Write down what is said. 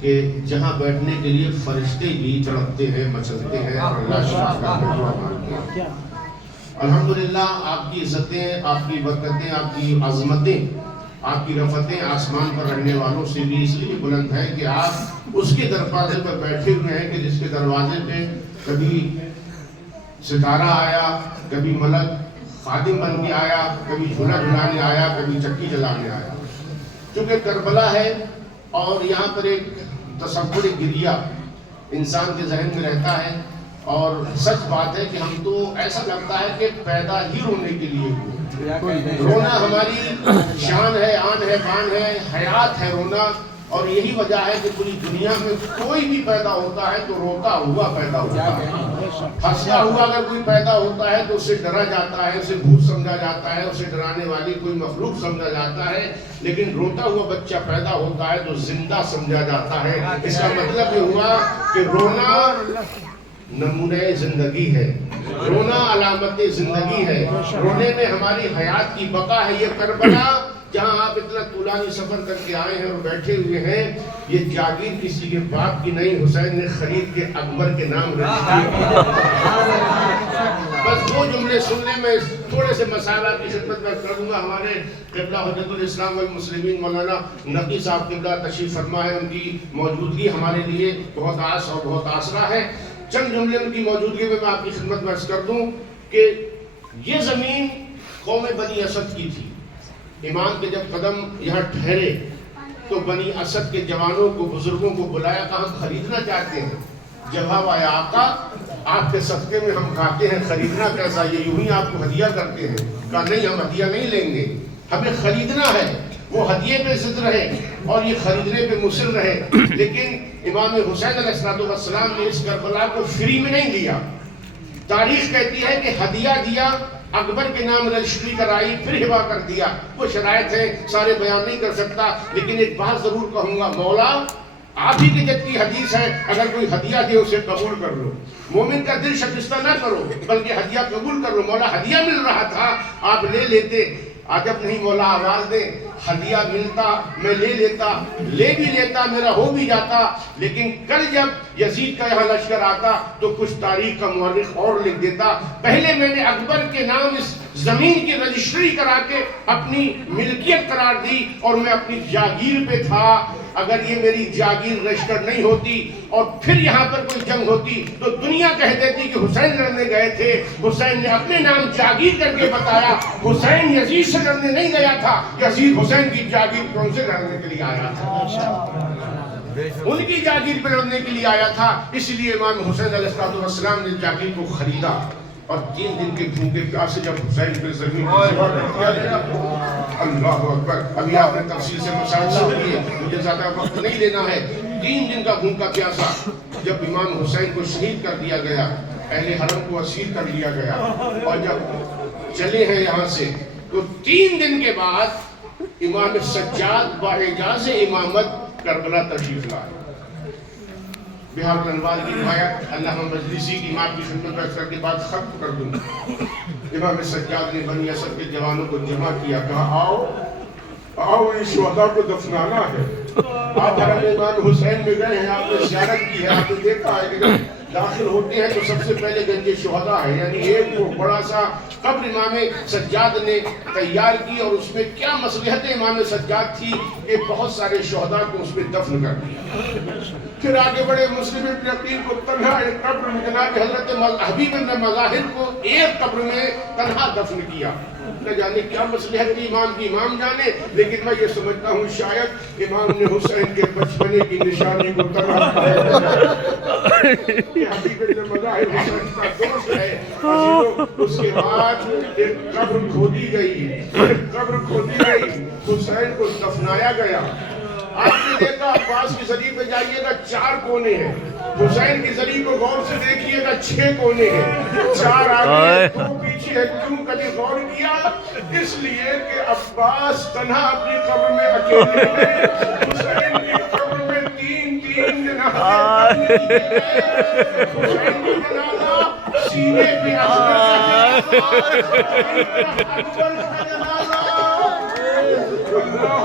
کہ جہاں بیٹھنے کے لیے فرشتے بھی تڑپتے ہیں، مچلتے ہیں اور اللہ شفا کا دعا مانگتے ہیں۔ الحمدللہ آپ کی عزتیں، آپ کی برکتیں، آپ کی عظمتیں، آپ کی رفتیں آسمان پر رہنے والوں سے بھی اس لیے بلند ہے کہ آپ اس کے دروازے پر بیٹھے ہوئے ہیں کہ جس کے دروازے پہ کبھی ستارہ آیا، کبھی ملک خادم بن کے آیا، کبھی جھولا جھلانے آیا، کبھی چکی چلانے آیا۔ چونکہ کربلا ہے اور یہاں پر ایک تصور گریہ انسان کے ذہن میں رہتا ہے، اور سچ بات ہے کہ ہم تو ایسا لگتا ہے کہ پیدا ہی رونے کے لیے ہوئے۔ رونا ہماری شان ہے، آن ہے، بان ہے، حیات ہے رونا، اور یہی وجہ ہے کہ پوری دنیا میں کوئی بھی پیدا ہوتا ہے تو روتا ہوا پیدا ہوتا ہے۔ ہنستا ہوا اگر کوئی پیدا ہوتا ہے تو اسے ڈرا جاتا ہے، اسے بھوت سمجھا جاتا ہے، اسے ڈرانے والی کوئی مخلوق سمجھا جاتا ہے، لیکن روتا ہوا بچہ پیدا ہوتا ہے تو زندہ سمجھا جاتا ہے۔ اس کا مطلب یہ ہوا کہ رونا نمونہ زندگی ہے، رونا علامت زندگی ہے، رونے میں ہماری حیات کی بقا ہے۔ یہ کربلا جہاں آپ اتنا طولانی سفر کر کے آئے ہیں اور بیٹھے ہوئے ہیں، یہ جاگیر کسی کے باپ کی نہیں، حسین نے خرید کے اکبر کے نام رجسٹر کی۔ بس وہ جملے سننے میں تھوڑے سے مسائل آپ کی خدمت میں کر دوں گا۔ ہمارے قبلہ حجت الاسلام والمسلمین مولانا نقی صاحب قبلہ تشریف فرما ہے، ان کی موجودگی ہمارے لیے بہت آس اور بہت آسرا ہے۔ چند جملے ان کی موجودگی میں آپ کی خدمت میں عرض کر دوں کہ یہ زمین قوم بنی اسد کی تھی۔ امام کے جب قدم یہاں ٹھہرے تو بنی اسد کے جوانوں کو، بزرگوں کو بلایا، کہا ہم خریدنا چاہتے ہیں۔ جواب آیا آقا آپ کے صدقے میں ہم کھاتے ہیں، خریدنا کیسا، یہ یوں ہی آپ کو ہدیہ کرتے ہیں۔ کہا نہیں، ہم ہدیہ نہیں لیں گے، ہمیں خریدنا ہے۔ وہ ہدیے پہ ضد رہے اور یہ خریدنے پہ مصر رہے، لیکن امام حسین علیہ السلام نے اس کربلا کو فری میں نہیں دیا۔ تاریخ کہتی ہے کہ ہدیہ دیا، اکبر کے نام رجسٹری کرائی، پھر ہبا کر دیا۔ وہ شرائط ہیں، سارے بیان نہیں کر سکتا، لیکن ایک بات ضرور کہوں گا، مولا آپ ہی کی جد کی حدیث ہے، اگر کوئی ہدیہ دے اسے قبول کر لو، مومن کا دل شکستہ نہ کرو بلکہ ہدیہ قبول کر لو۔ مولا ہدیہ مل رہا تھا، آپ لے لیتے، عجب نہیں مولا آواز دے، ہدیہ ملتا میں لے لیتا، لے بھی لیتا، میرا ہو بھی جاتا، لیکن کل جب یزید کا یہاں لشکر آتا تو کچھ تاریخ کا مورخ اور لکھ دیتا، پہلے میں نے اکبر کے نام اس زمین کی رجسٹری کرا کے اپنی ملکیت قرار دی اور میں اپنی جاگیر پہ تھا۔ اگر یہ میری جاگیر رجسٹر نہیں ہوتی اور پھر یہاں پر کوئی جنگ ہوتی تو دنیا کہہ دیتی کہ حسین لڑنے گئے تھے۔ حسین نے اپنے نام جاگیر کر کے بتایا، حسین یزید سے لڑنے نہیں گیا تھا، یزید حسین کی جاگیر کون سے لڑنے کے لیے آیا تھا، ان کی جاگیر پہ لڑنے کے لیے آیا تھا۔ اس لیے امام حسین علیہ السلام نے جاگیر کو خریدا، اور 3 دن کے بھوکے پیاسے جب حسین پہ زمین کیا گیا، اللہ اکبر، ابھی آپ نے تفصیل سے مسائل سن لیے، مجھے زیادہ وقت نہیں لینا ہے۔ 3 دن کا بھوکا پیاسا جب امام حسین کو شہید کر دیا گیا، اہل حرم کو اسیر کر لیا گیا، اور جب چلے ہیں یہاں سے تو 3 دن کے بعد امام سجاد باعجاز امامت کربلا تشریف لائے۔ بہار الانوار کی روایت علامہ مجلسی کی امام کی خدمت میں اکثر کے بعد ختم کر دوں۔ امام سجاد نے بنی اسد کے جوانوں کو جمع کیا، کہا آؤ آؤ ان شہداء کو دفنانا ہے۔ آپ حرم امام حسین میں گئے ہیں، آپ نے زیارت کی ہے، آپ نے دیکھا ہے کہ داخل ہوتے ہیں تو سب سے پہلے گنج شہداء ہے، یعنی ایک وہ بڑا سا قبر امام سجاد نے تیار کی، اور اس میں کیا مصلحت امام سجاد تھی کہ بہت سارے شہداء کو اس میں دفن کر دیا۔ پھر آگے بڑے مسلم ابن عقیل کو تنہا ایک قبر میں، جناب حضرت حبیب بن مظاہر کو ایک قبر میں تنہا دفن کیا۔ نہ جانے کیا مصلحت تھی، امام کی امام جانے، لیکن میں یہ سمجھتا ہوں شاید امام نے حسین کے بچپنے کی نشانی کو تنہا حبیب بن مظاہر حسین کا دوست ہے۔ اس کے بعد ایک قبر کھودی گئی، حسین کو دفنایا گیا۔ آپ نے دیکھا عباس کی زری پہ جائیے گا 4 کونے ہیں، حسین کی زری کو غور سے دیکھیے گا 6 کونے ہیں، 4 آگے 2 پیچھے ہے۔ کیوں کبھی غور کیا؟ اس لیے کہ عباس تنہا اپنی قبر میں اکیلے ہیں، حسین کی قبر میں 3 جنازے حسین کی جنازہ سینے پہ اصغر کا جنازہ، اللہ